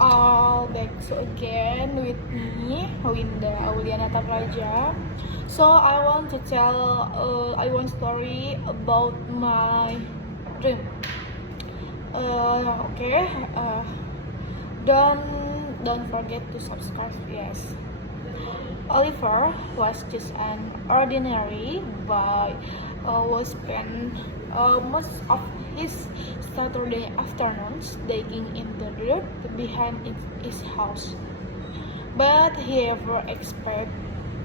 all back again with me, Winda Auliana Tapraja. So I want to tell one story about my dream. Okay. Don't forget to subscribe. Yes. Oliver was just an ordinary boy who spent most of his Saturday afternoons digging in the dirt behind his house. But he never expected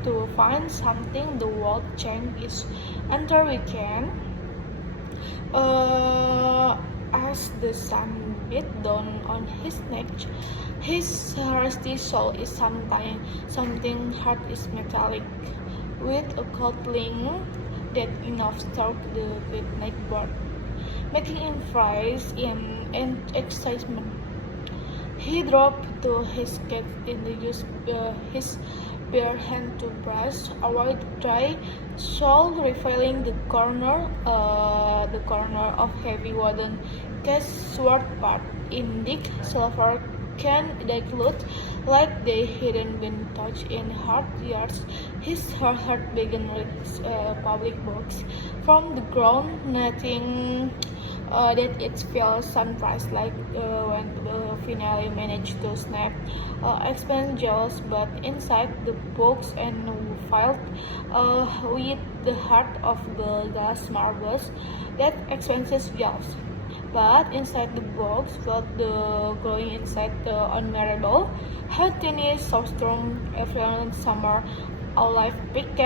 to find something the world changed until weekend. As the sun beat down on his neck, his rusty soul is something hard is metallic, with a cold cling that enough struck the midnight bird, making him freeze in excitement. He dropped to his cat and used his bare hand to brush away the dry soil, revealing the corner of heavy wooden castwork part in thick silver can that looked like they hadn't been touched in hard years. His heart began with public books from the ground, nothing that it felt surprised like when the finale managed to snap expand jaws, but inside the books and filled with the heart of the glass marbles that expanses jaws. But inside the box felt the growing inside the unbearable, how tiny storm every summer alive pick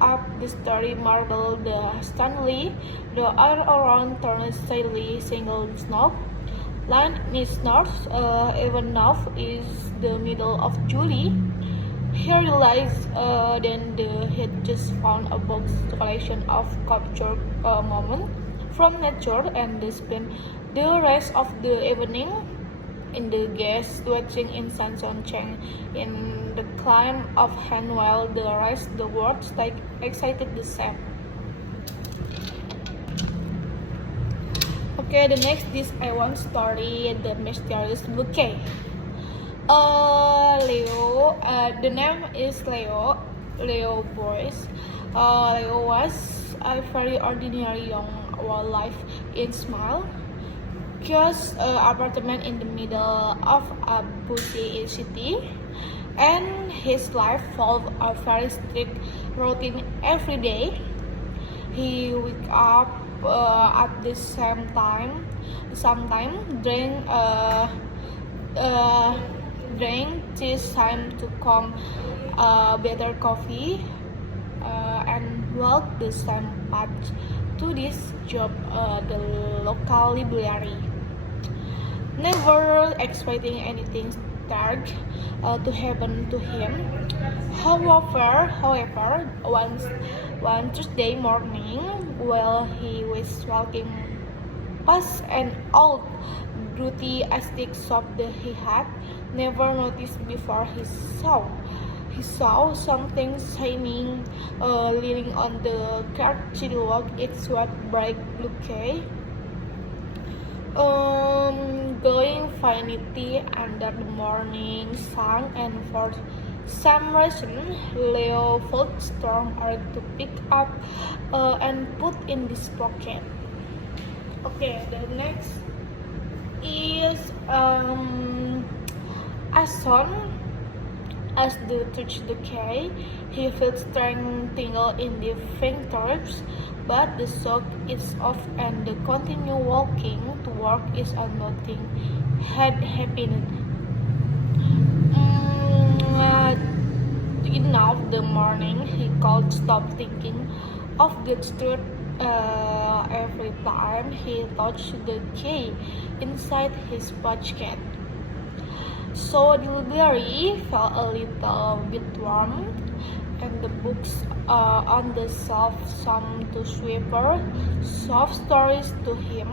up the story marble the Stanley, the air around turned slightly single snow. Line is north, even now is the middle of July. He realized then he had just found a box collection of captured moments from nature and they spent the rest of the evening in the gas watching in sunshine in the climb of hand while the rest the world like excited the same. Okay, the next this I want story the mysterious bouquet. Leo, the name is Leo Boyce. Leo was a very ordinary young wildlife in Smile, just apartment in the middle of a busy city, and his life followed a very strict routine every day. He wake up at the same time, sometime drink this time to come better coffee and walk the same path to this job, the local library. Never expecting anything dark to happen to him. However, one Tuesday morning, while he was walking past an old dirty attic shop that he had never noticed before, he saw something shining, leaning on the sidewalk. It's what bright blue key, glowing vanity under the morning sun, and for some reason, Leo felt strong urge to pick up and put in this pocket. Okay, the next is as they touch the key, he feels strength tingle in the fingertips, but the shock is off and the continue walking to work is as nothing had happened. Enough the morning he called stop thinking of the truth every time he touched the key inside his pocket. So the library felt a little bit warm, and the books on the shelf seemed to whisper soft stories to him.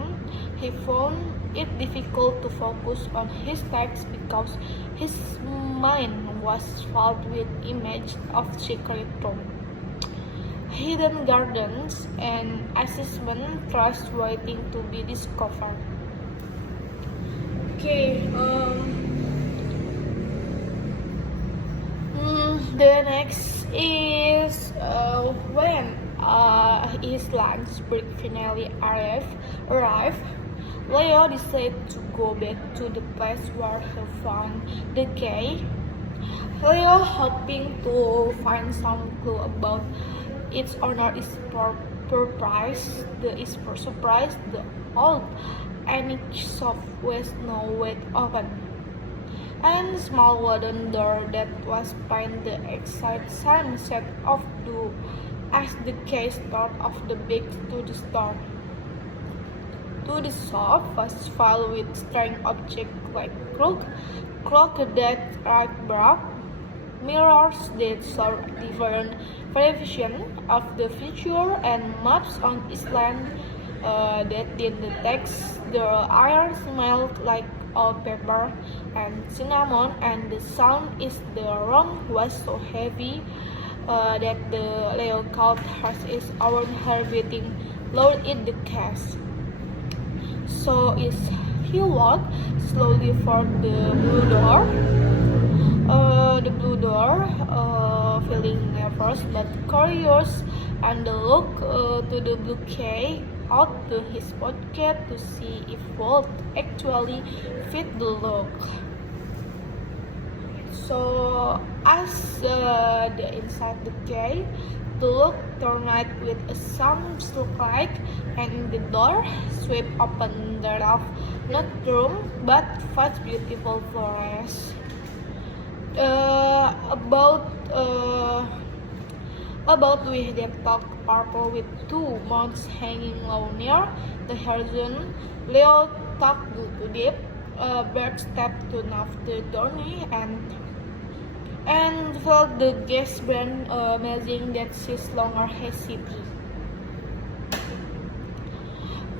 He found it difficult to focus on his text because his mind was filled with images of secret rooms, hidden gardens, and assessment trust waiting to be discovered. Okay, The next is when his lunch break finally arrive, Leo decided to go back to the place where he found the key. Leo hoping to find some clue about its owner is surprised the old antique shop with no way open and small wooden door that was painted the exact same set of blue as the case door of the big to the store. To the shop was filled with strange objects like clock that right broke, mirrors that show different variations of the future, and maps on Island that did the text. The air smelled like old paper and cinnamon, and the sound in the room was so heavy that the Leo caught his own heart beating loud in the case. So as he walked slowly for feeling nervous but curious, and look to the bouquet out to his pocket to see if Walt actually fit the look. So as the inside the cave, the look turned with a sound like, and the door swept open the rough, not room, but vast beautiful forest. Uh, about uh, about with that dark purple with two mounts hanging low near the horizon. Leo tucked to deep, bird stepped to off the journey and felt the gas brand amazing that she's longer has city.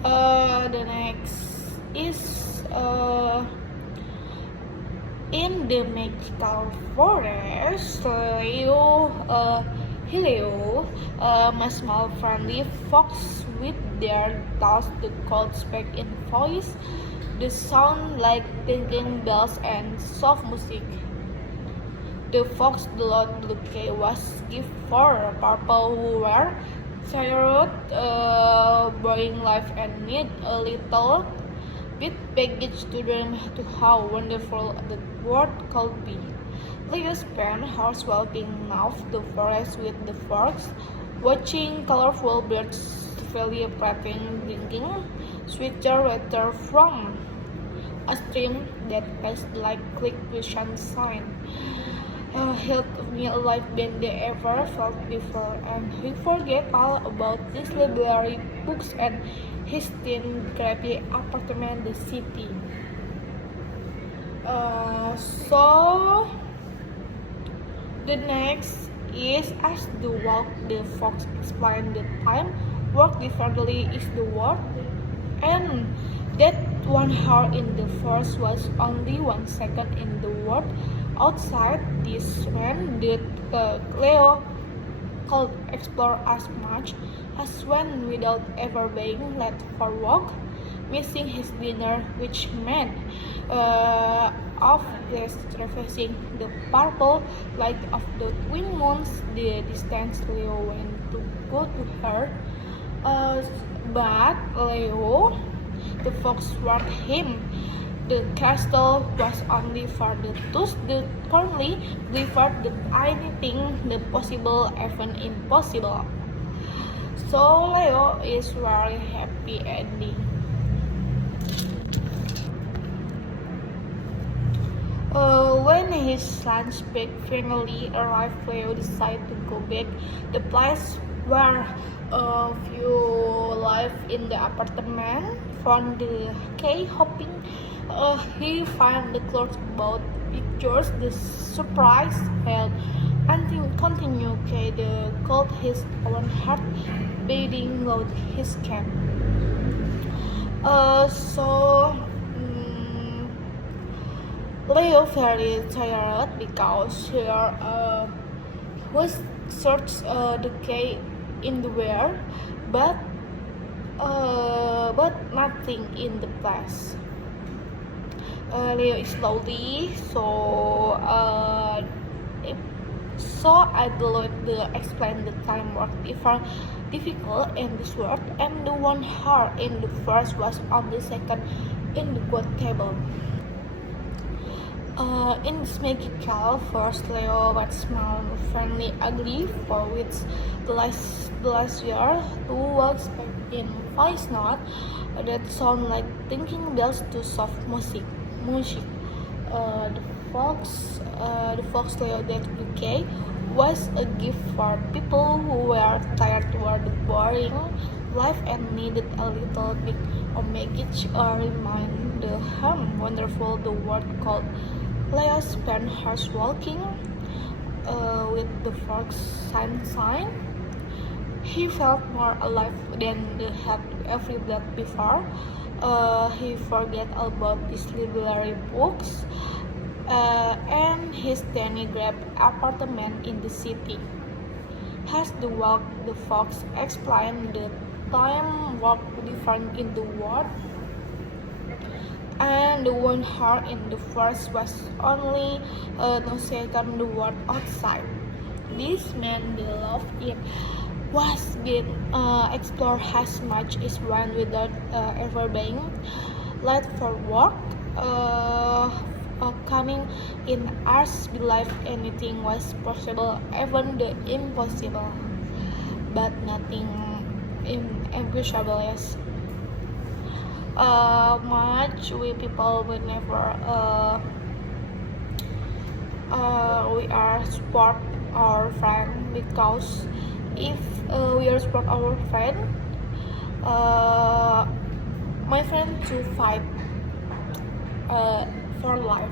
The next is in the magical forest, Helio, my small friendly fox with their toss the cold speck in voice, the sound like tinkling bells and soft music. The fox the Lord bouquet was gift for a purple who were tired, boring life and need a little bit baggage to dream to how wonderful the world could be. Leo spent hours walking off the forest with the fox, watching colorful birds celebrating drinking sweeter water from a stream that tastes like clear sunshine. Helped me alive than they ever felt before, and he forget all about his library books and his thin, crappy apartment in the city. So the next is as the walk the fox explained the time work differently is the word, and that 1 hour in the forest was only 1 second in the world outside. This meant that Leo could explore as much as when without ever being left for walk, missing his dinner, which meant of this traversing the purple light of the twin moons, the distance Leo went to go to her. But Leo, the fox warned him. The castle was only for the those that currently delivered the anything the possible, even impossible. So Leo is very happy ending. When his son's big finally arrived, Leo decided to go back the place where few live in the apartment from the key hoping he found the clothes about pictures the surprise held until continue the cold his own heart beating loud his camp. Leo very tired because she was searched the key in the where, but nothing in the place. Leo is slowly, so So I believe the explain the time work difficult in this world, and the one hard in the first was on the second in the good table. In this magical first Leo was small, friendly, ugly, for which the last year two works in voice note that sound like thinking bells to soft music. The fox Leo that bouquet was a gift for people who were tired toward the boring life and needed a little bit of magic or remind the wonderful the world called. Leo spent hours walking with the fox sign. He felt more alive than he had ever felt before. He forgot about his library books and his tiny grab apartment in the city. As the walk, the fox explained the time walk different in the world, and the one heart in the first was only no second the world outside. This man beloved it was been explored as much as one without ever being late for work. Coming in hours believe anything was possible, even the impossible, but nothing impossible. Yes. Much we people will never we are support our friend, because if we are support our friend, uh, my friend to fight for life.